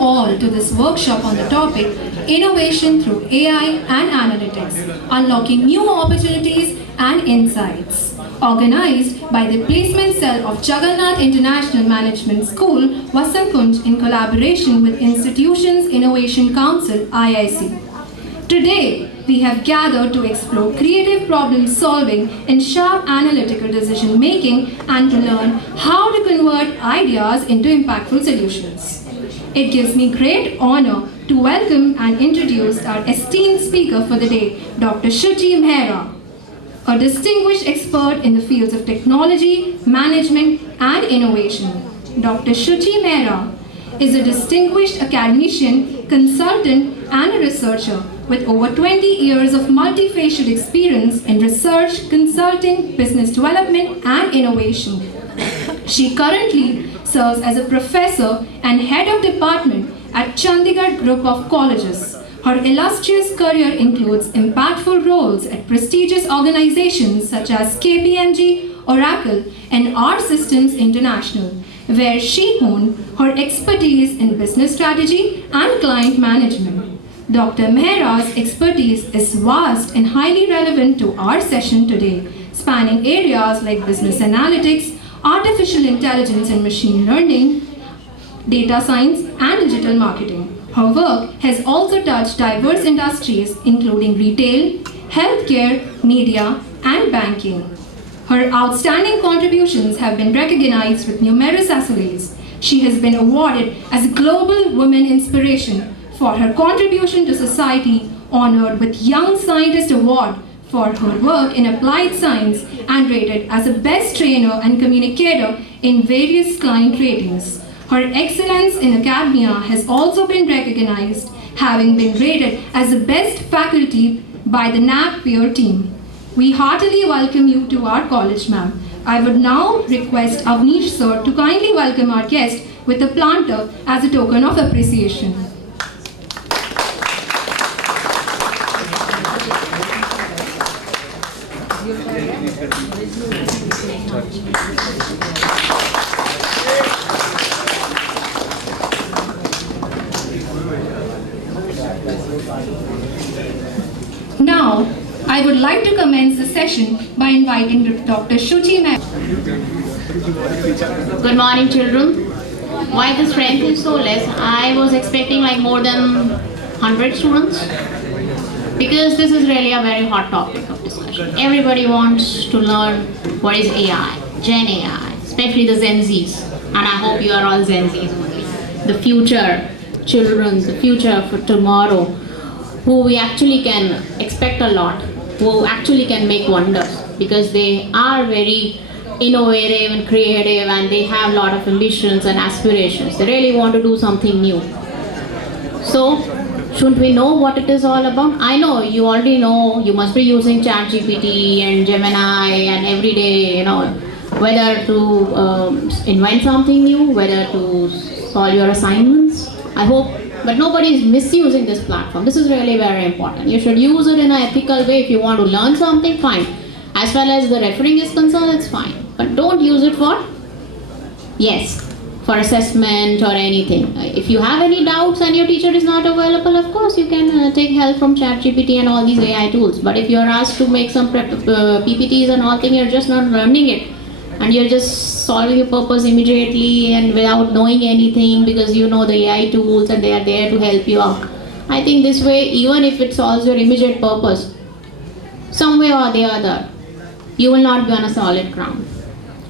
all to this workshop on the topic Innovation through AI and Analytics, Unlocking New Opportunities and Insights, organized by the Placement Cell of Jagannath International Management School, Vasankunj, in collaboration with Institutions Innovation Council, IIC. Today, we have gathered to explore creative problem solving and sharp analytical decision making and to learn how to convert ideas into impactful solutions. It gives me great honor to welcome and introduce our esteemed speaker for the day, Dr. Shuchi Mehra, a distinguished expert in the fields of technology, management, and innovation. Dr. Shuchi Mehra is a distinguished academician, consultant, and a researcher with over 20 years of multifaceted experience in research, consulting, business development, and innovation. She currently serves as a professor and head of department at Chandigarh Group of Colleges. Her illustrious career includes impactful roles at prestigious organizations such as KPMG, Oracle, and R Systems International, where she honed her expertise in business strategy and client management. Dr. Mehra's expertise is vast and highly relevant to our session today, spanning areas like business analytics, artificial intelligence and machine learning, data science, and digital marketing. Her work has also touched diverse industries including retail, healthcare, media, and banking. Her outstanding contributions have been recognized with numerous accolades. She has been awarded as a Global Women Inspiration for her contribution to society, honored with Young Scientist Award for her work in applied science, and rated as a best trainer and communicator in various client ratings. Her excellence in academia has also been recognized, having been rated as the best faculty by the NAAC peer team. We heartily welcome you to our college, ma'am. I would now request Avnish sir to kindly welcome our guest with a planter as a token of appreciation. Now, I would like to commence the session by inviting Dr. Shuchi Mehra. Good morning, children. Why the strength is so less? I was expecting like more than 100 students, because this is really a very hot topic of discussion. Everybody wants to learn what is AI, Gen AI, especially the Gen Zs. And I hope you are all Gen Zs only. The future children, the future for tomorrow, who we actually can expect a lot, who actually can make wonders, because they are very innovative and creative, and they have a lot of ambitions and aspirations. They really want to do something new. So, shouldn't we know what it is all about? I know you already know. You must be using ChatGPT and Gemini and every day, whether to invent something new, whether to solve your assignments. I hope. But nobody is misusing this platform. This is really very important. You should use it in an ethical way. If you want to learn something, fine. As far as the referring is concerned, it's fine. But don't use it for assessment or anything. If you have any doubts and your teacher is not available, of course you can take help from ChatGPT and all these AI tools. But if you are asked to make some PPTs and all things, you're just not learning it. And you're just solving your purpose immediately and without knowing anything, because you know the AI tools and they are there to help you out. I think this way, even if it solves your immediate purpose, some way or the other, you will not be on a solid ground.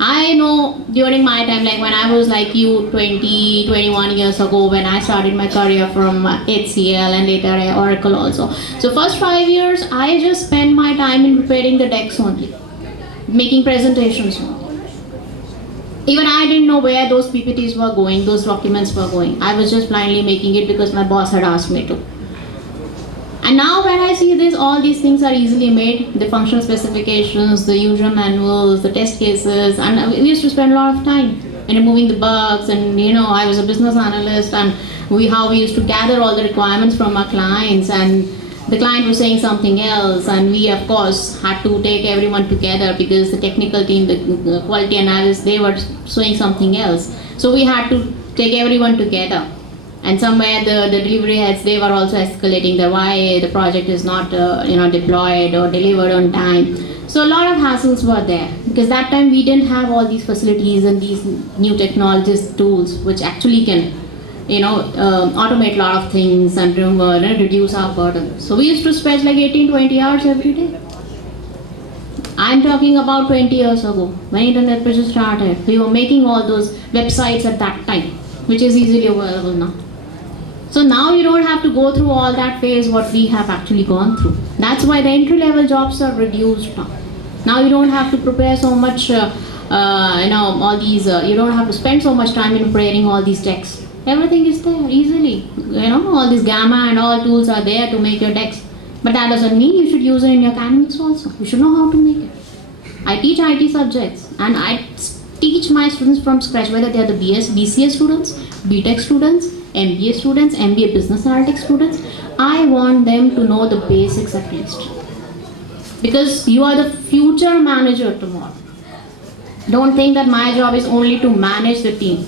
I know during my time, like when I was like you 20, 21 years ago, when I started my career from HCL and later Oracle also. So first 5 years, I just spent my time in preparing the decks only, making presentations only. Even I didn't know where those PPTs were going, those documents were going. I was just blindly making it because my boss had asked me to. And now when I see this, all these things are easily made. The functional specifications, the user manuals, the test cases, and we used to spend a lot of time in removing the bugs. And I was a business analyst, and how we used to gather all the requirements from our clients, and the client was saying something else, and we of course had to take everyone together because the technical team, the quality analysts, they were saying something else. So we had to take everyone together. And somewhere the delivery heads, they were also escalating the why the project is not deployed or delivered on time. So a lot of hassles were there because that time we didn't have all these facilities and these new technologies tools which actually can automate a lot of things and reduce our burden. So we used to stretch like 18-20 hours every day. I'm talking about 20 years ago when internet just started. We were making all those websites at that time, which is easily available now. So now you don't have to go through all that phase what we have actually gone through. That's why the entry-level jobs are reduced now. Now you don't have to prepare so much, all these. You don't have to spend so much time in preparing all these decks. Everything is there easily. All these gamma and all tools are there to make your decks. But that doesn't mean you should use it in your academics also. You should know how to make it. I teach IT subjects and I teach my students from scratch, whether they are the BCA students, BTech students, MBA students, MBA Business Analytics students. I want them to know the basics at least. Because you are the future manager tomorrow. Don't think that my job is only to manage the team.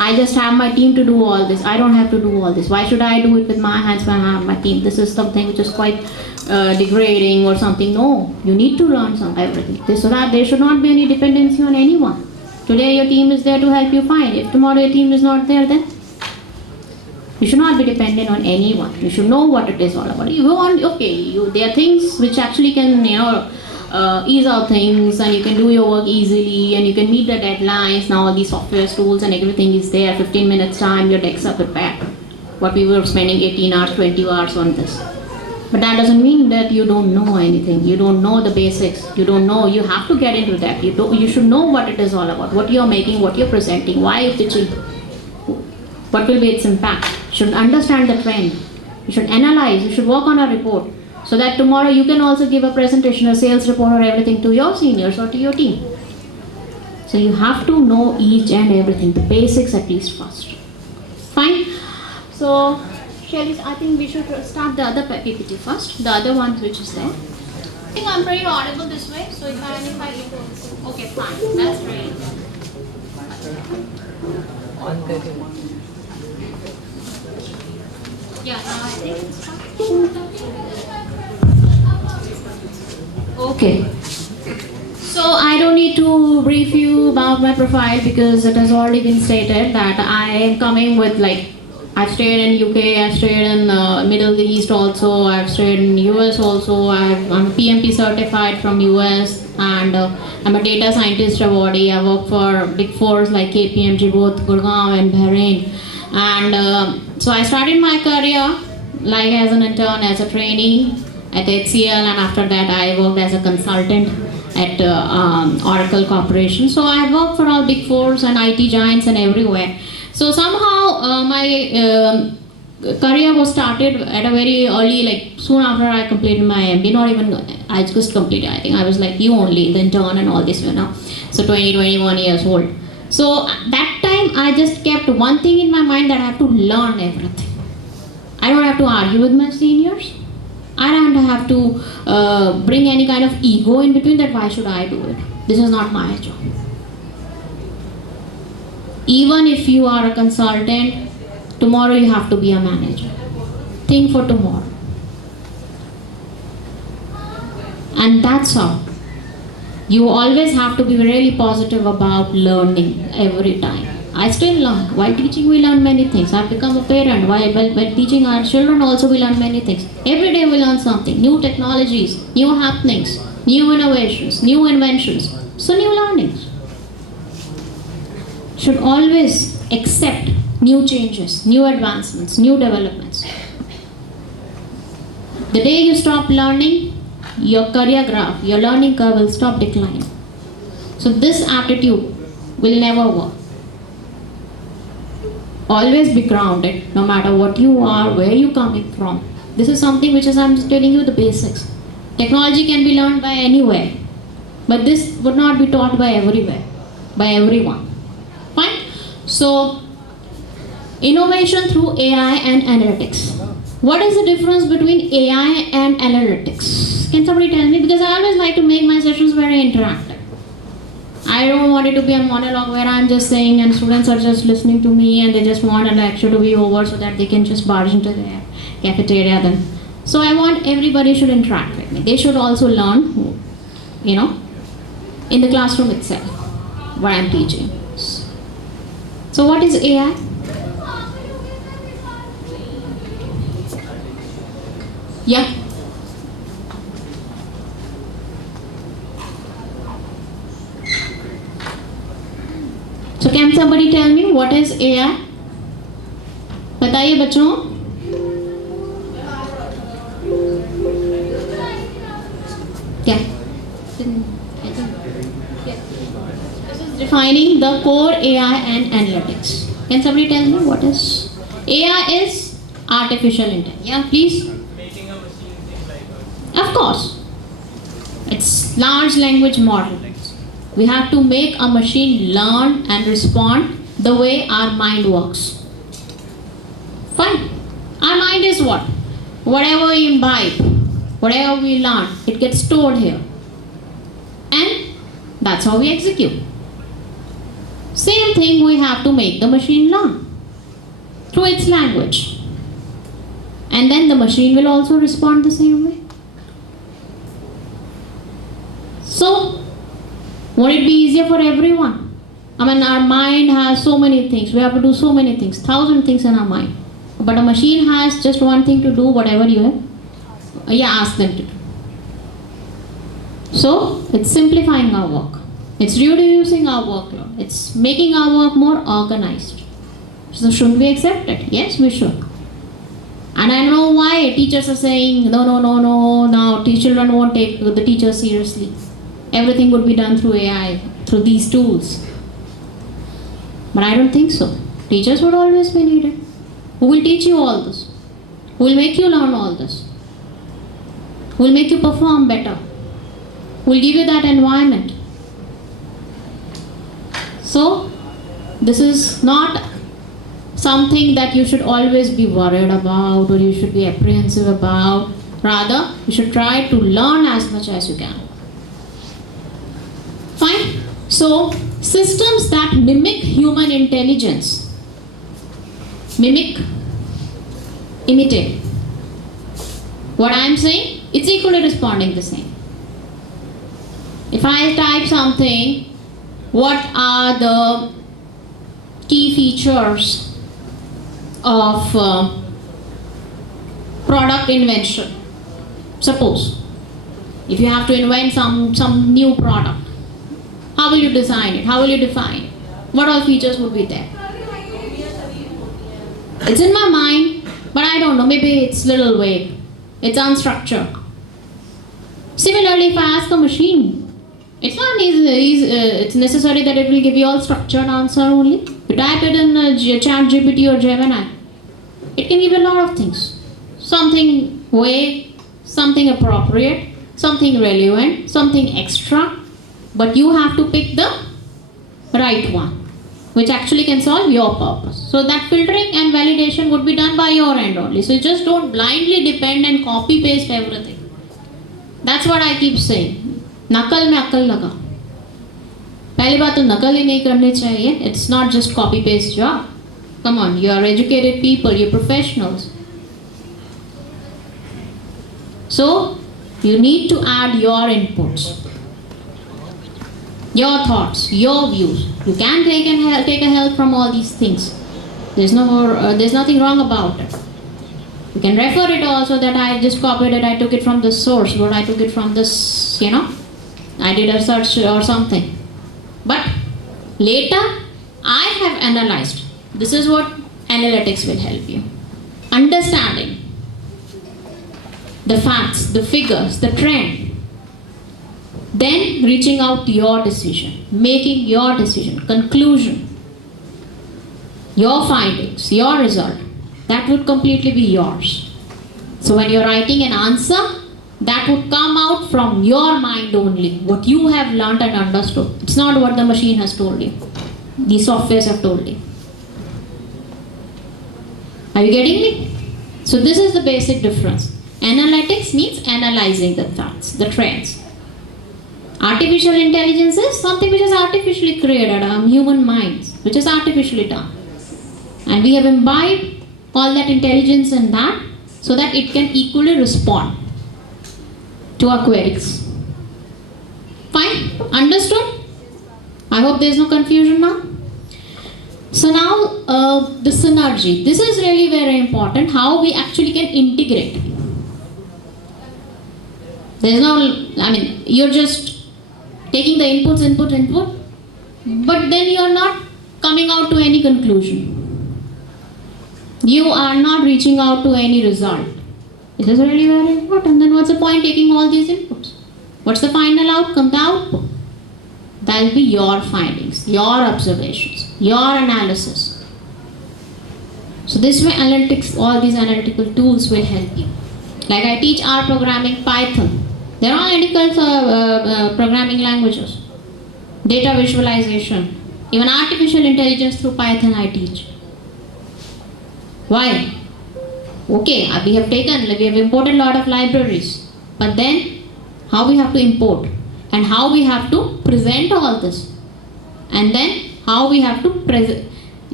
I just have my team to do all this. I don't have to do all this. Why should I do it with my hands when I have my team? This is something which is quite degrading or something. No, you need to learn everything. So that there should not be any dependency on anyone. Today your team is there to help you find. If tomorrow your team is not there, then you should not be dependent on anyone. You should know what it is all about. There are things which actually can, ease out things and you can do your work easily and you can meet the deadlines. Now all these software tools and everything is there. 15 minutes time, your decks are prepared. What we were spending 18 hours, 20 hours on this. But that doesn't mean that you don't know anything. You don't know the basics. You don't know. You have to get into that. You should know what it is all about. What you're making, what you're presenting, why you're pitching. What will be its impact. You should understand the trend. You should analyze. You should work on a report. So that tomorrow you can also give a presentation, a sales report or everything to your seniors or to your team. So you have to know each and everything, the basics at least first. Fine. So Shelly, I think we should start the other PPT first, the other one which is there. I think I'm pretty audible this way, so if I okay, fine, that's great. Yeah, now I think it's fine. Okay. So I don't need to brief you about my profile because it has already been stated that I am coming with I've stayed in UK, I've stayed in Middle East also, I've stayed in US also, I'm PMP certified from US and I'm a data scientist awardee. I work for big fours like KPMG, both Gurgaon and Bahrain. And so I started my career as an intern, as a trainee at HCL, and after that I worked as a consultant at Oracle Corporation. So I worked for all big fours and IT giants and everywhere. So somehow my career was started at a very early, soon after I completed my MBA, not even, I just completed, I think I was like you only, the intern and all this, so 21 years old. So that time I just kept one thing in my mind, that I have to learn everything. I don't have to argue with my seniors. I don't have to bring any kind of ego in between that why should I do it. This is not my job. Even if you are a consultant, tomorrow you have to be a manager. Think for tomorrow. And that's how. You always have to be really positive about learning every time. I still learn. While teaching, we learn many things. I've become a parent. While teaching our children also, we learn many things. Every day we learn something. New technologies, new happenings, new innovations, new inventions. So new learnings. Should always accept new changes, new advancements, new developments. The day you stop learning, your career graph, your learning curve will stop declining. So this attitude will never work. Always be grounded, no matter what you are, where you coming from. This is something which is, I'm just telling you the basics. Technology can be learned by anywhere, but this would not be taught by everywhere, by everyone. Fine? So, innovation through AI and analytics. What is the difference between AI and analytics? Can somebody tell me? Because I always like to make my sessions very interactive. I don't want it to be a monologue where I'm just saying and students are just listening to me and they just want a lecture to be over so that they can just barge into the cafeteria then. So I want everybody should interact with me. They should also learn, you know, in the classroom itself, what I'm teaching. So what is AI? Yeah. So can somebody tell me what is AI? बताइए बच्चों. क्या? This is defining the core AI and analytics. Can somebody tell me what is AI? Is artificial intelligence. Yeah, please. Making a machine think like us. Of course. It's large language model. We have to make a machine learn and respond the way our mind works. Fine. Our mind is what? Whatever we imbibe, whatever we learn, it gets stored here. And that's how we execute. Same thing we have to make the machine learn through its language. And then the machine will also respond the same way. So, won't it be easier for everyone? I mean, our mind has so many things. We have to do so many things, 1,000 things in our mind. But a machine has just one thing to do, whatever you have. Ask them to do. So, it's simplifying our work. It's reducing our workload. It's making our work more organized. So, shouldn't we accept it? Yes, we should. And I don't know why teachers are saying, no, now children won't take the teacher seriously. Everything would be done through AI, through these tools. But I don't think so. Teachers would always be needed. Who will teach you all this? Who will make you learn all this? Who will make you perform better? Who will give you that environment? So, this is not something that you should always be worried about or you should be apprehensive about. Rather, you should try to learn as much as you can. Fine. So, systems that mimic human intelligence, imitate. What I am saying, it's equally responding the same. If I type something, what are the key features of product invention? Suppose, if you have to invent some new product, how will you design it? How will you define it? What all features would be there? It's in my mind, but I don't know. Maybe it's little vague. It's unstructured. Similarly, if I ask a machine, it's not it's necessary that it will give you all structured answer only. You type it in ChatGPT or Gemini, it can give you a lot of things. Something vague, something appropriate, something relevant, something extra. But you have to pick the right one, which actually can solve your purpose. So that filtering and validation would be done by your end only. So you just don't blindly depend and copy paste everything. That's what I keep saying. Nakal mein akal laga. पहली बात तो नकल ही नहीं करनी चाहिए. It's not just copy paste job. Come on, you are educated people, you're professionals. So you need to add your inputs, your thoughts, your views. You can take a help from all these things. There's nothing wrong about it. You can refer it also that I just copied it, I took it from this source, but I took it from this, I did a search or something. But later, I have analyzed. This is what analytics will help you. Understanding the facts, the figures, the trend. Then reaching out to your decision, making your decision, conclusion, your findings, your result. That would completely be yours. So when you're writing an answer, that would come out from your mind only, what you have learned and understood. It's not what the machine has told you. These softwares have told you. Are you getting me? So this is the basic difference. Analytics means analyzing the facts, the trends. Artificial intelligence is something which is artificially created, human minds, which is artificially done. And we have imbibed all that intelligence in that so that it can equally respond to our queries. Fine? Understood? I hope there is no confusion now. So now the synergy. This is really very important, how we actually can integrate. There is no, you're just taking the input, but then you're not coming out to any conclusion. You are not reaching out to any result. This is really very important. Then what's the point taking all these inputs? What's the final outcome, the output? That will be your findings, your observations, your analysis. So this way analytics, all these analytical tools will help you. Like I teach R programming, Python. There are analytical programming languages. Data visualization. Even artificial intelligence through Python I teach. Why? Okay, we have imported a lot of libraries. But then, how we have to import? And how we have to present all this? And then, how we have to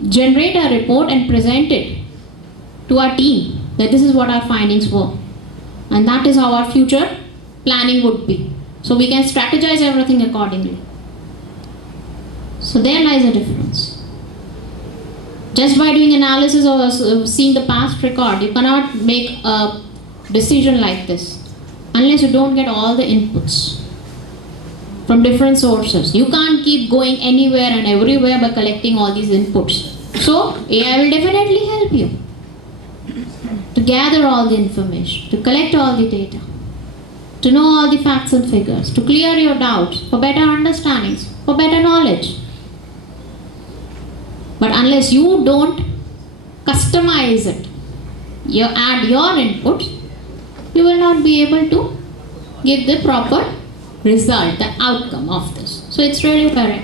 generate a report and present it to our team. That this is what our findings were. And that is how our future planning would be. So we can strategize everything accordingly. So there lies a difference. Just by doing analysis or seeing the past record, you cannot make a decision like this unless you don't get all the inputs from different sources. You can't keep going anywhere and everywhere by collecting all these inputs. So AI will definitely help you to gather all the information, to collect all the data, to know all the facts and figures, to clear your doubts, for better understandings, for better knowledge. But unless you don't customize it, you add your inputs, you will not be able to give the proper result, the outcome of this. So it's really very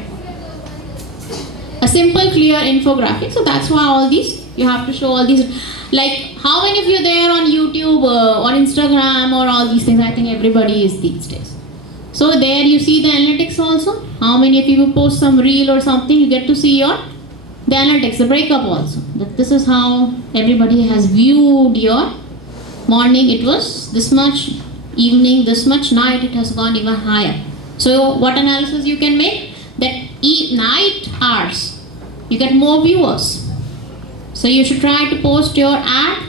a simple, clear infographic. So that's why all these, you have to show all these. Like, how many of you are there on YouTube or Instagram or all these things? I think everybody is these days. So there you see the analytics also. How many of you post some reel or something, you get to see the analytics, the breakup also. That this is how everybody has viewed your morning. It was this much, evening this much, night it has gone even higher. So what analysis you can make? That night hours, you get more viewers. So you should try to post your ad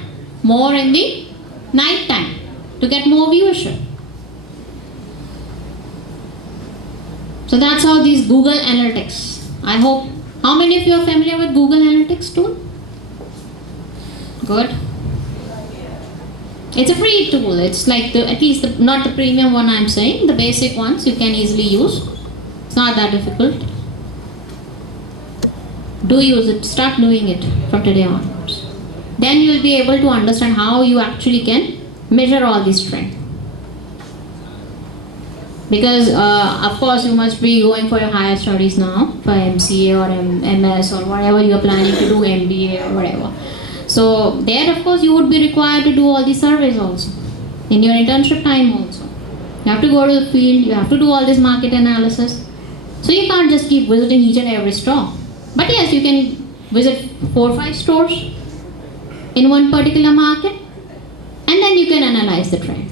more in the night time to get more viewership. So that's how these Google Analytics. I hope, how many of you are familiar with Google Analytics tool? Good. It's a free tool. It's like at least not the premium one I'm saying, the basic ones you can easily use. It's not that difficult. Do use it, start doing it from today onwards. Then you will be able to understand how you actually can measure all these trends. Because of course you must be going for your higher studies now, for MCA or MS or whatever you are planning to do, MBA or whatever. So there of course you would be required to do all these surveys also, in your internship time also. You have to go to the field, you have to do all this market analysis. So you can't just keep visiting each and every store. But yes, you can visit 4 or 5 stores in one particular market and then you can analyze the trend.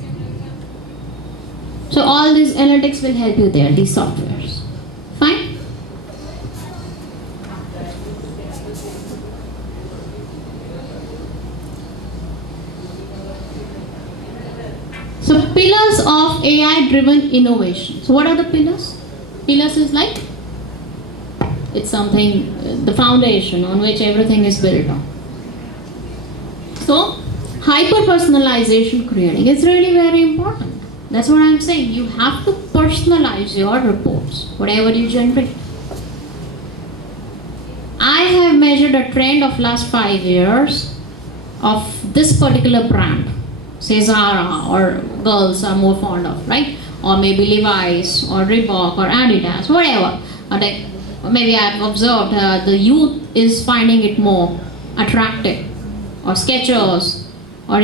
So all these analytics will help you there, these softwares. Fine? So pillars of AI-driven innovation. So what are the pillars? Pillars is like, it's something, the foundation on which everything is built on. So, hyper-personalization creating is really very important. That's what I'm saying. You have to personalize your reports, whatever you generate. I have measured a trend of last 5 years of this particular brand. Say Zara, or girls are more fond of, right? Or maybe Levi's, or Reebok, or Adidas, whatever. Or maybe I've observed the youth is finding it more attractive, or Skechers, or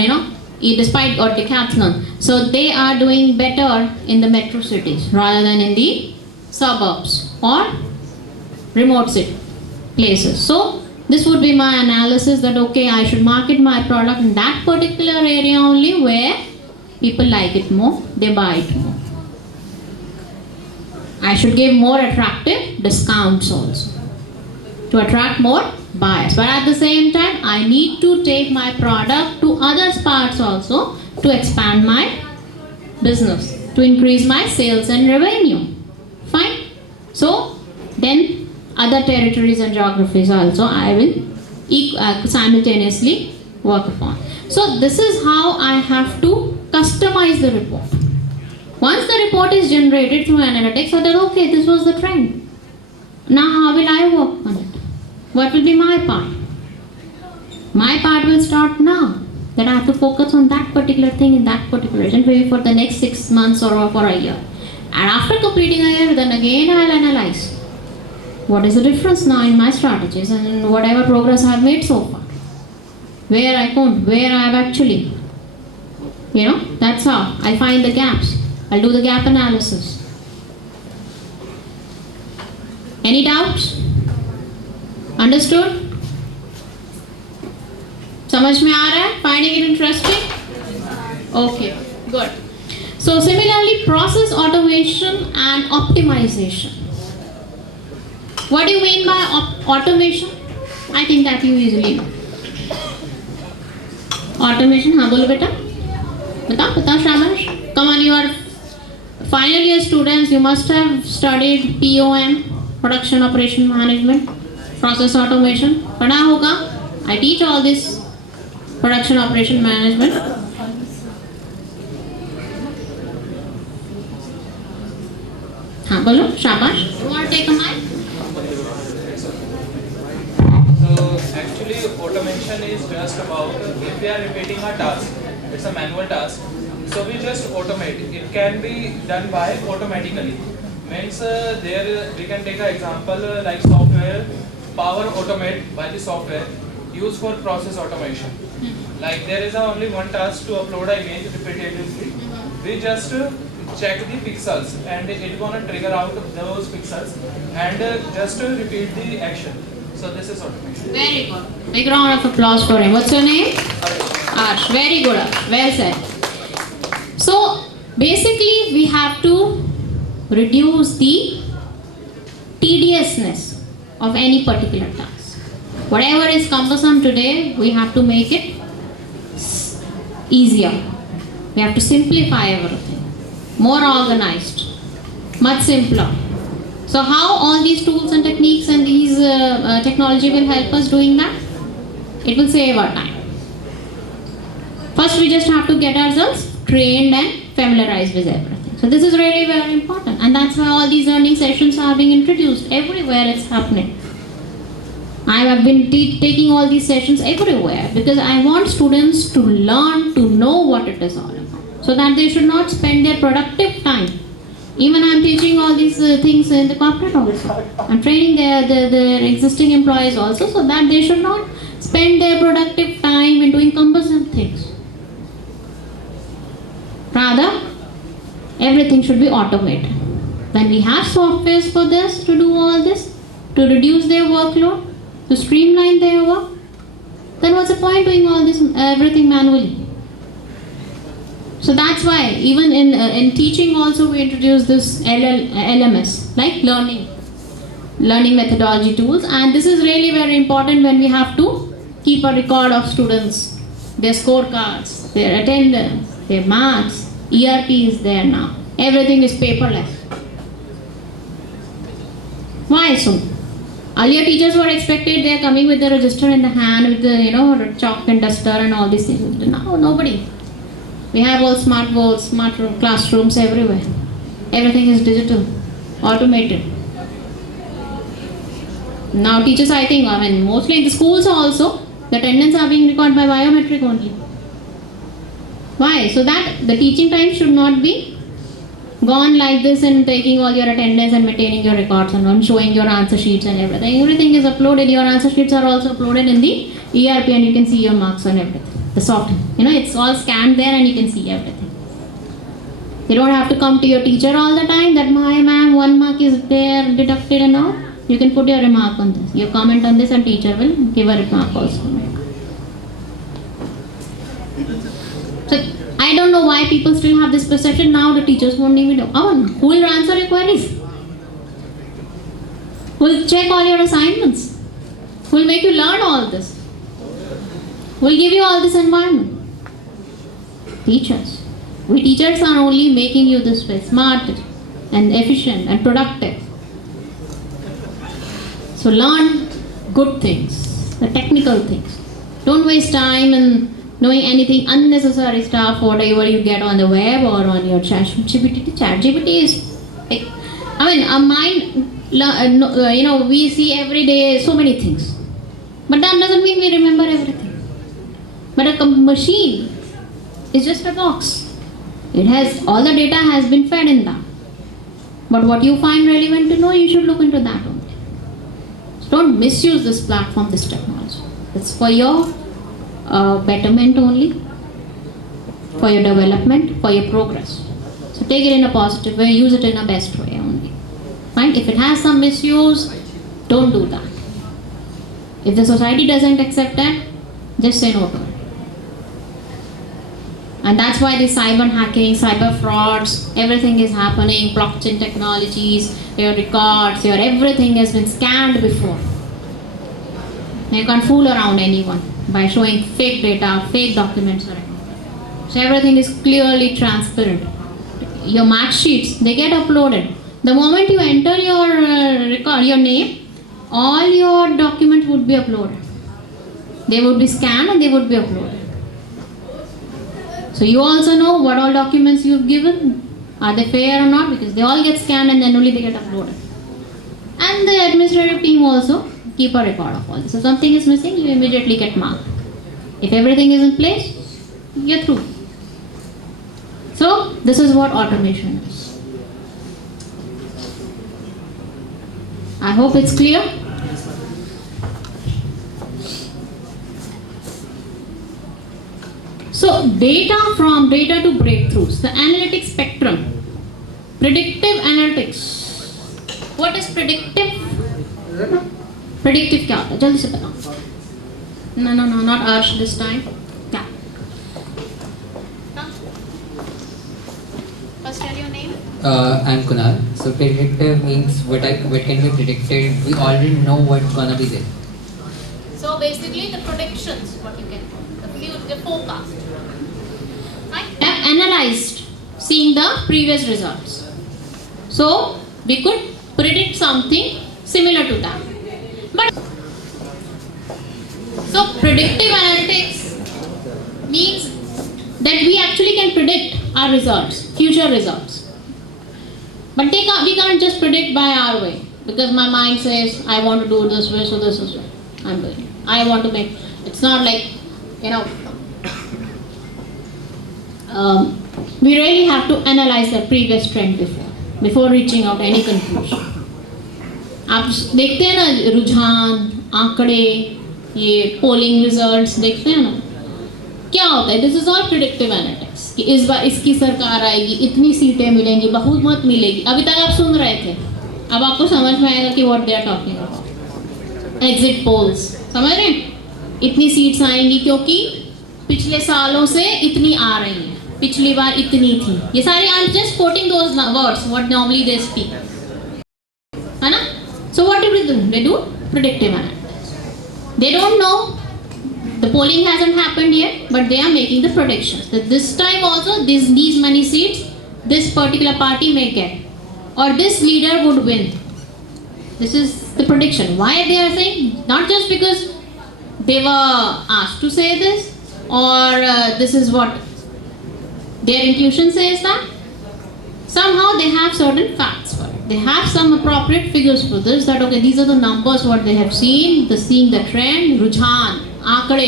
despite or decathlon. So they are doing better in the metro cities rather than in the suburbs or remote places. So this would be my analysis that okay, I should market my product in that particular area only where people like it more, they buy it more. I should give more attractive discounts also to attract more buyers. But at the same time, I need to take my product to other parts also to expand my business, to increase my sales and revenue. Fine. So then other territories and geographies also I will simultaneously work upon. So this is how I have to customize the report. Once the report is generated through analytics, I thought, okay, this was the trend. Now how will I work on it? What will be my part? My part will start now. Then I have to focus on that particular thing in that particular region, maybe for the next 6 months or for a year. And after completing a year, then again I'll analyze. What is the difference now in my strategies and whatever progress I have made so far? Where I couldn't, where I have actually. That's how I find the gaps. I'll do the gap analysis. Any doubts? Understood? समझ में आ रहा है? Finding it interesting? Okay, good. So similarly, process automation and optimization. What do you mean by automation? I think that you easily know. Automation, हाँ बोलो बेटा. बताओ शाबाश. Come on, you are final year students. You must have studied POM, Production Operation Management, Process Automation. पढ़ा होगा. I teach all this Production Operation Management. हाँ बोलो शाबाश. You want to take a mic? So actually automation is just about if we are repeating a task, it's a manual task, so we just automate. It can be done by automatically. Means there we can take an example like software, Power Automate by the software used for process automation. Like there is only one task to upload an image repetitively. We just check the pixels and it gonna trigger out those pixels and just repeat the action. So this is automation. Very good. Big round of applause for him. What's your name? Arsh. Very good. Well said. So basically we have to reduce the tediousness of any particular task. Whatever is cumbersome today, we have to make it easier. We have to simplify everything. More organized. Much simpler. So how all these tools and techniques and these technology will help us doing that? It will save our time. First we just have to get ourselves trained and familiarized with everything. So this is really very important, and that's why all these learning sessions are being introduced. Everywhere it's happening. I have been taking all these sessions everywhere because I want students to learn, to know what it is all about, so that they should not spend their productive time. Even I am teaching all these things in the corporate also. I am training their existing employees also, so that they should not spend their productive time in doing cumbersome things. Rather, everything should be automated. When we have softwares for this, to do all this, to reduce their workload, to streamline their work, then what's the point doing all this everything manually? So that's why even in teaching also we introduce this LMS, like learning methodology tools, and this is really very important when we have to keep a record of students, their scorecards, their attendance, their marks. ERP is there now. Everything is paperless. Why so? Earlier teachers were expected, they are coming with the register in the hand with the chalk and duster and all these things. Now nobody. We have all smart boards, smart classrooms everywhere. Everything is digital, automated. Now teachers, I think, mostly in the schools also, the attendance are being recorded by biometric only. Why? So that the teaching time should not be gone like this and taking all your attendance and maintaining your records and showing your answer sheets and everything. Everything is uploaded. Your answer sheets are also uploaded in the ERP and you can see your marks and everything. the soft, it's all scanned there and you can see everything. You don't have to come to your teacher all the time that my ma'am 1 mark is there deducted and all. You can put your remark on this, your comment on this, and teacher will give a remark also. So I don't know why people still have this perception now the teachers won't even know. Oh, who will answer your queries? Who will check all your assignments? Who will make you learn all this? Who will give you all this environment? Teachers. We teachers are only making you this way smart and efficient and productive. So learn good things, the technical things. Don't waste time in knowing anything unnecessary stuff, whatever you get on the web or on your ChatGPT. ChatGPT is, a mind, we see every day so many things. But that doesn't mean we remember everything. But a machine is just a box. It has, all the data has been fed in that. But what you find relevant to know, you should look into that only. So don't misuse this platform, this technology. It's for your betterment only, for your development, for your progress. So take it in a positive way, use it in a best way only. Fine? If it has some misuse, don't do that. If the society doesn't accept that, just say no to it. And that's why the cyber hacking, cyber frauds, everything is happening, blockchain technologies, your records, your everything has been scanned before. You can't fool around anyone by showing fake data, fake documents around. So everything is clearly transparent. Your mark sheets, they get uploaded. The moment you enter your record, your name, all your documents would be uploaded. They would be scanned and they would be uploaded. So you also know what all documents you've given, are they fair or not, because they all get scanned and then only they get uploaded. And the administrative team also keep a record of all this. If something is missing, you immediately get marked. If everything is in place, you're through. So this is what automation is. I hope it's clear. So data to breakthroughs, the analytics spectrum, predictive analytics. What is predictive? Predictive क्या होता है? जल्दी से बताओ. No, not Arsh this time. क्या? First tell your name. I'm Kunal. So predictive means what can be predicted. We already know what's gonna be there. So basically the predictions, what you can do, the forecast. Right? Have analyzed, seeing the previous results. So we could predict something similar to that. But so predictive analytics means that we actually can predict our results, future results. But we can't just predict by our way, because my mind says I want to do this way, so this is way I'm doing it. I want to make. It's not like, we really have to analyze the previous trend before reaching out any conclusion. आप देखते हैं ना रुझान, आंकड़े, ये polling results देखते हैं ना, क्या होता है? This is all predictive analytics कि इस बार इसकी सरकार आएगी, इतनी सीटें मिलेंगी, बहुमत मिलेगी. अभी तक आप सुन रहे थे, अब आपको समझ में आएगा कि what they are talking about. Exit polls, समझ रहे हैं? इतनी सीट्स आएंगी क्योंकि पिछले सालों से इतनी आ रही हैं, पिछली बार इतनी थी. ये सारे I am just coating those words what normally they speak, है ना? So what do? They do predictive analytics. They don't know, the polling hasn't happened yet, but they are making the predictions that this time also these many seats this particular party may get, or this leader would win. This is the prediction. Why they are saying? Not just because they were asked to say this, or this is what their intuition says that. Somehow they have certain facts for it. They have some appropriate figures for this, that okay, these are the numbers what they have seen, seeing the trend, रुझान, आंकड़े,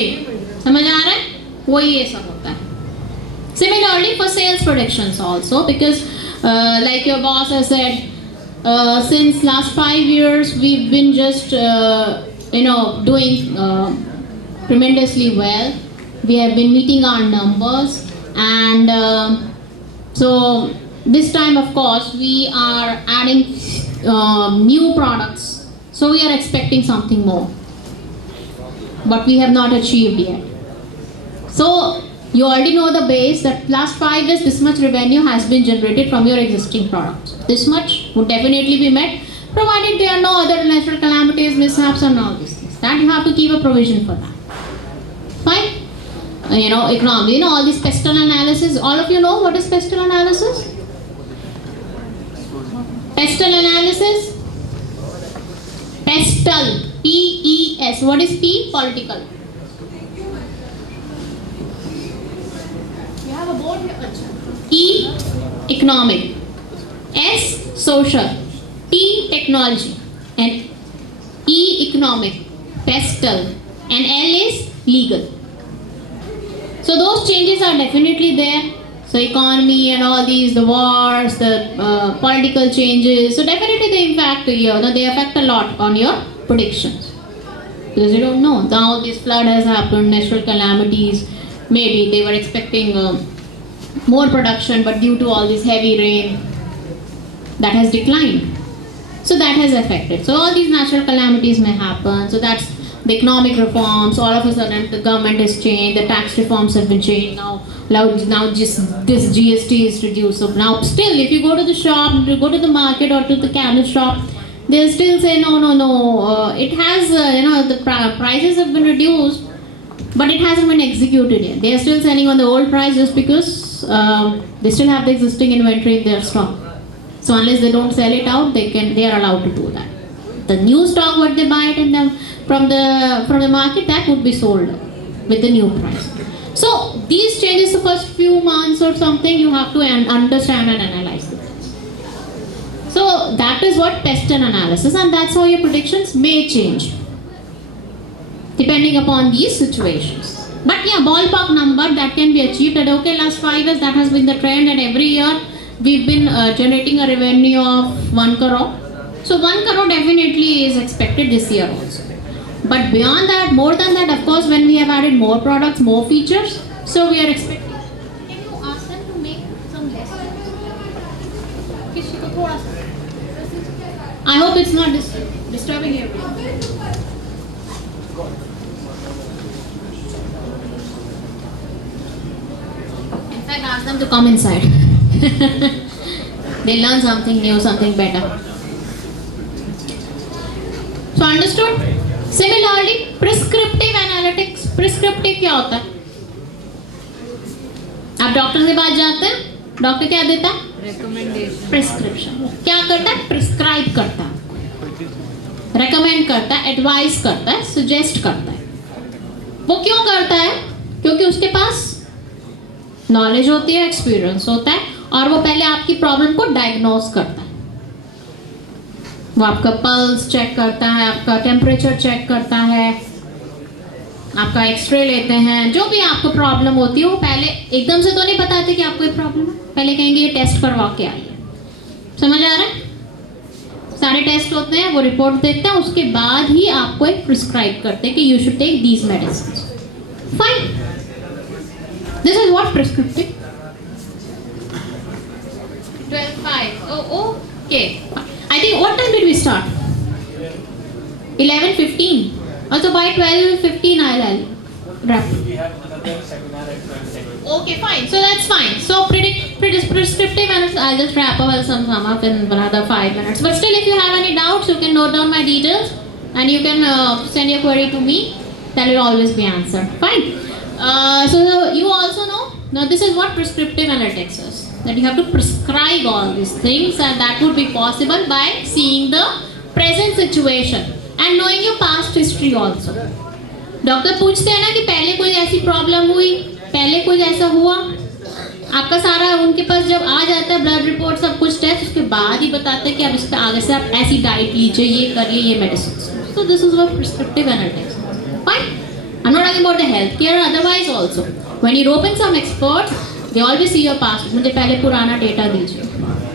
समझ आ रहा है? वही ये सब होता है. Similarly for sales predictions also, because like your boss has said, since last 5 years we've been just doing tremendously well. we have been meeting our numbers, and so this time of course we are adding new products, so we are expecting something more, but we have not achieved yet. So you already know the base that last 5 years this much revenue has been generated from your existing products. This much would definitely be met, provided there are no other natural calamities, mishaps and all these things. That you have to keep a provision for that. Fine? Economy, all this pestle analysis, all of you know what is pestle analysis? Pestle analysis? Pestle, P-E-S. What is P? Political. You have a board here. E, economic. S, social. T, technology. And E, economic. Pestle. And L is legal. So those changes are definitely there. So economy and all these, the wars, the political changes. So definitely they they affect a lot on your predictions. Because you don't know. Now this flood has happened, natural calamities. Maybe they were expecting more production, but due to all this heavy rain, that has declined. So that has affected. So all these natural calamities may happen. So that's the economic reforms. All of a sudden the government has changed, the tax reforms have been changed. Now just this GST is reduced. So now still if you go to the shop, you go to the market or to the cabinet shop, they'll still say no, it has the prices have been reduced, but it hasn't been executed yet. They are still selling on the old price just because they still have the existing inventory in their stock. So unless they don't sell it out, they are allowed to do that. The new stock what they buy it from the market, that would be sold with the new price. So these changes, the first few months or something, you have to understand and analyze it. So that is what pestle analysis, and that's how your predictions may change depending upon these situations. But yeah, ballpark number that can be achieved at okay, last 5 years that has been the trend, and every year we've been generating a revenue of 1 crore. So 1 crore definitely is expected this year also. But beyond that, more than that, of course, when we have added more products, more features, so we are expecting. Can you ask them to make some less? I hope it's not disturbing you. In fact, ask them to come inside. They learn something new, something better. So understood? Similarly, prescriptive analytics. Prescriptive क्या होता है? आप doctor के पास जाते हैं, doctor क्या देता है? Recommendation. Prescription. क्या करता है? Prescribe करता है, recommend करता है, advise करता है, suggest करता है. वो क्यों करता है? क्योंकि उसके पास knowledge होती है, experience होता है, और वो पहले आपकी प्रॉब्लम को diagnose करता है. वो आपका पल्स चेक करता है, आपका टेम्परेचर चेक करता है, आपका एक्सरे लेते हैं, जो भी आपको प्रॉब्लम होती है वो पहले एकदम से तो नहीं बताते कि आपको ये प्रॉब्लम है, पहले कहेंगे ये टेस्ट करवा के आइए. समझ आ रहा है? सारे टेस्ट होते हैं, वो रिपोर्ट देते हैं, उसके बाद ही आपको एक प्रिस्क्राइब करते हैं कि you should take these medicine. Fine, this is what prescriptive. 12:05. Okay. I think what time did we start? 11:15. Also by 12:15 I'll wrap. We have another seminar at 12:10. Okay, fine. So that's fine. So prescriptive analysis, I'll just wrap up some up in another 5 minutes. But still, if you have any doubts, you can note down my details and you can send your query to me. That will always be answered. Fine. So you also know, now this is what prescriptive analytics is. That you have to prescribe all these things, and that would be possible by seeing the present situation and knowing your past history also. Doctor पूछते हैं ना कि पहले कोई ऐसी problem हुई, पहले कोई ऐसा हुआ, आपका सारा उनके पास जब आ जाता है ब्लड रिपोर्ट सब कुछ टेस्ट, उसके बाद ही बताते हैं कि अब इस पर आगे से आप ऐसी डाइट लीजिए, ये करिए, ये medicine. So this is what prescriptive analytics. Fine. I'm not talking about the healthcare, otherwise also. When you rope in some experts, they always see your past. मुझे पहले पुराना डेटा दीजिए,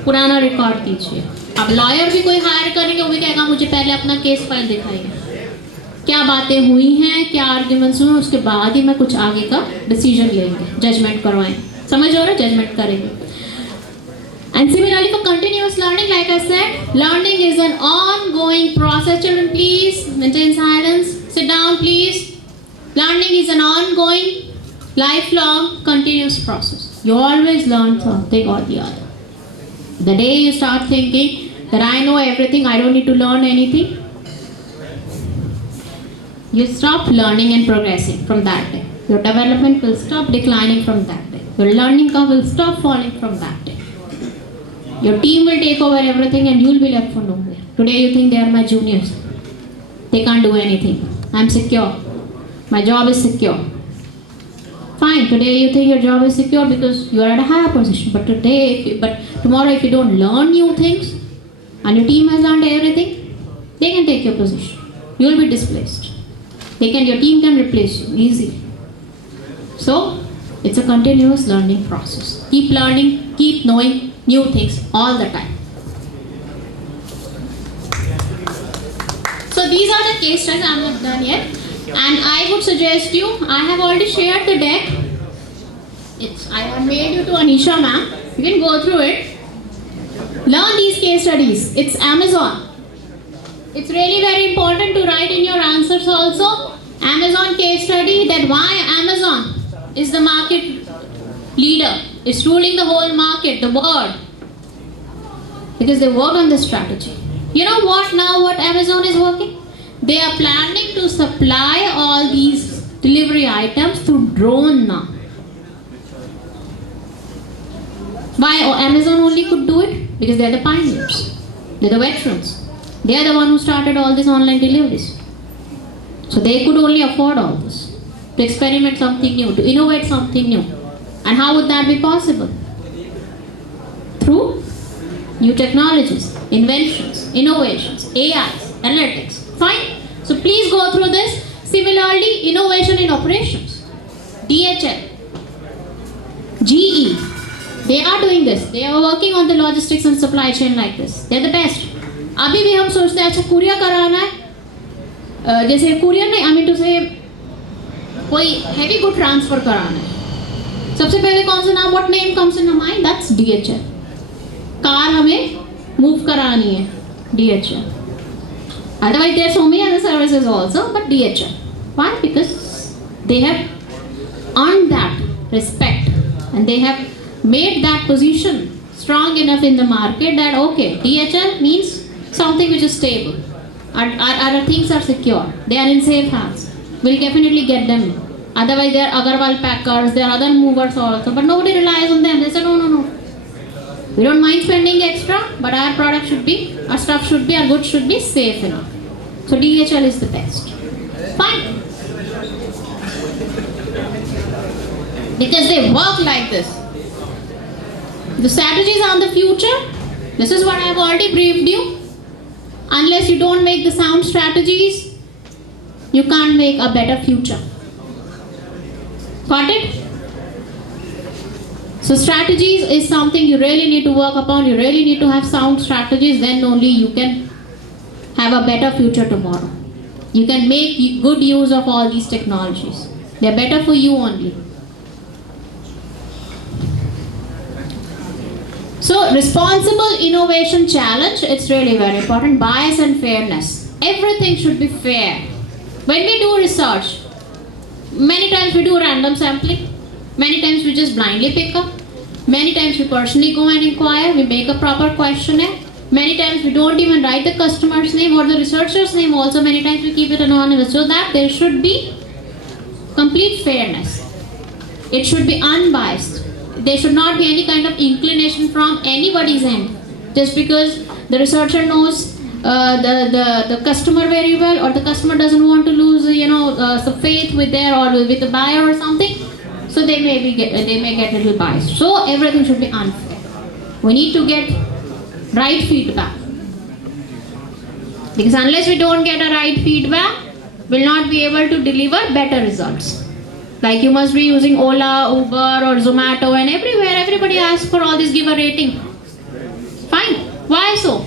पुराना रिकॉर्ड दीजिए. अब लॉयर भी कोई हायर करेंगे, वो भी कहेगा मुझे पहले अपना केस फाइल दिखाइए. क्या बातें हुई हैं, क्या आर्ग्यूमेंट्स हुए, उसके बाद ही मैं कुछ आगे का डिसीजन लेंगे, जजमेंट करवाएंगे. समझ हो रहा है? जजमेंट करेंगे. And similarly for continuous learning, like I said, learning is an ongoing process. Children, please maintain silence. Sit down, please. Learning is an ongoing, lifelong, continuous process. You always learn something or the other. The day you start thinking that I know everything, I don't need to learn anything, you stop learning and progressing from that day. Your development will stop declining from that day. Your learning curve will stop falling from that day. Your team will take over everything and you will be left for nowhere. Today you think they are my juniors. They can't do anything. I'm secure. My job is secure. Fine, today you think your job is secure because you are at a higher position. But tomorrow if you don't learn new things and your team has learned everything, they can take your position. You will be displaced. Your team can replace you easily. So it's a continuous learning process. Keep learning, keep knowing new things all the time. So these are the case studies. I'm not done yet. And I would suggest you, I have already shared the deck. I have made you to Anisha ma'am. You can go through it. Learn these case studies. It's Amazon. It's really very important to write in your answers also. Amazon case study, that why Amazon is the market leader. It's ruling the whole market, the world. Because they work on the strategy. You know what now, what Amazon is working? They are planning to supply all these delivery items through drone now. Why Amazon only could do it? Because they are the pioneers. They are the veterans. They are the one who started all these online deliveries. So they could only afford all this. To experiment something new, to innovate something new. And how would that be possible? Through new technologies, inventions, innovations, AIs, analytics. Fine. So please go through this. Similarly, innovation in operations. DHL, GE, they are doing this. They are working on the logistics and supply chain like this. They are the best. अभी भी हम सोचते हैं अच्छा courier कराना है, जैसे courier नहीं, आई मीन टू से कोई हैवी गुड ट्रांसफर कराना है, सबसे पहले कौन सा नाम, what name comes in mind? That's DHL. Car हमें मूव करानी है, DHL. Otherwise there are so many other services also, but DHL. Why? Because they have earned that respect and they have made that position strong enough in the market that okay, DHL means something which is stable. Our things are secure. They are in safe hands. We'll definitely get them. Otherwise, there are Agarwal packers, there are other movers also, but nobody relies on them. They say, no. We don't mind spending extra, but our product should be, our stuff should be, our goods should be safe enough. So DHL is the best. Fine. Because they work like this. The strategies on the future, this is what I have already briefed you. Unless you don't make the sound strategies, you can't make a better future. Got it? So strategies is something you really need to work upon. You really need to have sound strategies. Then only you can have a better future tomorrow. You can make good use of all these technologies. They are better for you only. So responsible innovation challenge, it's really very important. Bias and fairness. Everything should be fair. When we do research, many times we do random sampling. Many times we just blindly pick up. Many times we personally go and inquire. We make a proper questionnaire. Many times we don't even write the customer's name or the researcher's name also. Many times we keep it anonymous so that there should be complete fairness. It should be unbiased. There should not be any kind of inclination from anybody's end. Just because the researcher knows the customer very well, or the customer doesn't want to lose the faith with their or with the buyer or something, so they may get a little biased. So everything should be unfair. We need to get right feedback, because unless we don't get a right feedback, we'll not be able to deliver better results. Like you must be using Ola, Uber or Zomato, and everywhere everybody asks for all this, give a rating. Fine. Why so?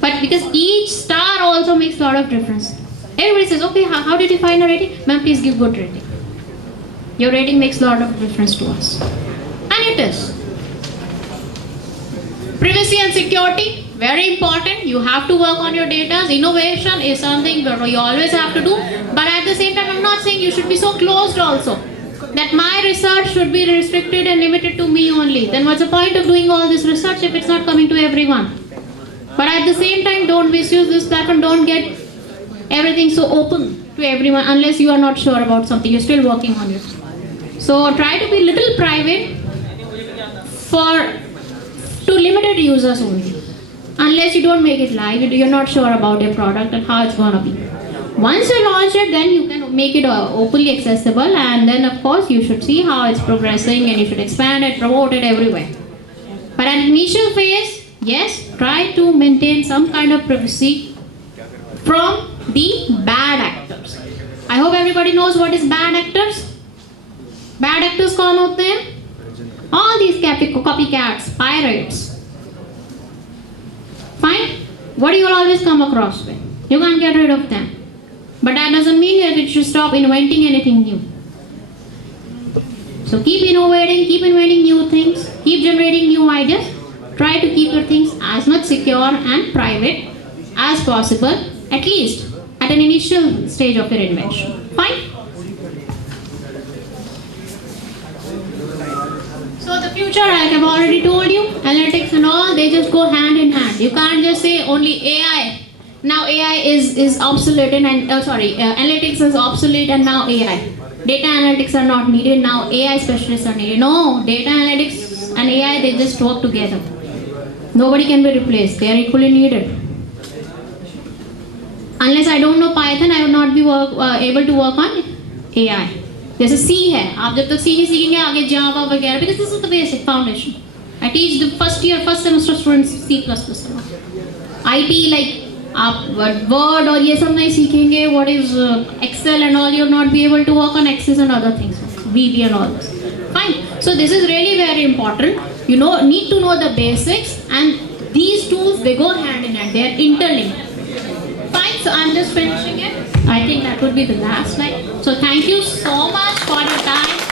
But because each star also makes a lot of difference. Everybody says, okay, how did you find a rating? Ma'am, please give good rating. Your rating makes a lot of difference to us. And it is. Privacy and security, very important. You have to work on your data. Innovation is something that you always have to do. But at the same time, I'm not saying you should be so closed also, that my research should be restricted and limited to me only. Then what's the point of doing all this research if it's not coming to everyone? But at the same time, don't misuse this platform. Don't get everything so open to everyone unless you are not sure about something. You're still working on it. So try to be little private to limited users only. Unless you don't make it live, you're not sure about your product and how it's gonna be. Once you launch it, then you can make it openly accessible, and then of course you should see how it's progressing and you should expand it, promote it everywhere. But at initial phase, yes, try to maintain some kind of privacy from the bad actors. I hope everybody knows what is bad actors. Bad actors कौन होते हैं? All these copycats, pirates. Fine. What do you always come across with? You can't get rid of them. But that doesn't mean that you should stop inventing anything new. So keep inventing new things, keep generating new ideas. Try to keep your things as much secure and private as possible, at least at an initial stage of your invention. Fine? So the future, like I've already told you, analytics and all, they just go hand in hand. You can't just say only AI. Now AI is obsolete and analytics is obsolete and now AI. Data analytics are not needed, now AI specialists are needed. No, data analytics and AI, they just work together. Nobody can be replaced, they are equally needed. Unless I don't know Python, I will not be able to work on AI. जैसे C है, आप जब तक C नहीं सीखेंगे आगे Java वगैरह, because this is the basic foundation. I teach the first semester students C++. IT like आप Word और ये सब नहीं सीखेंगे, what is Excel and all, you'll not be able to work on Access and other things, VB and all this. Fine. So this is really very important. You need to know the basics, and these tools, they go hand in hand, they are interlinked. Fine, so I'm just finishing it. I think that would be the last slide. So thank you so much for your time.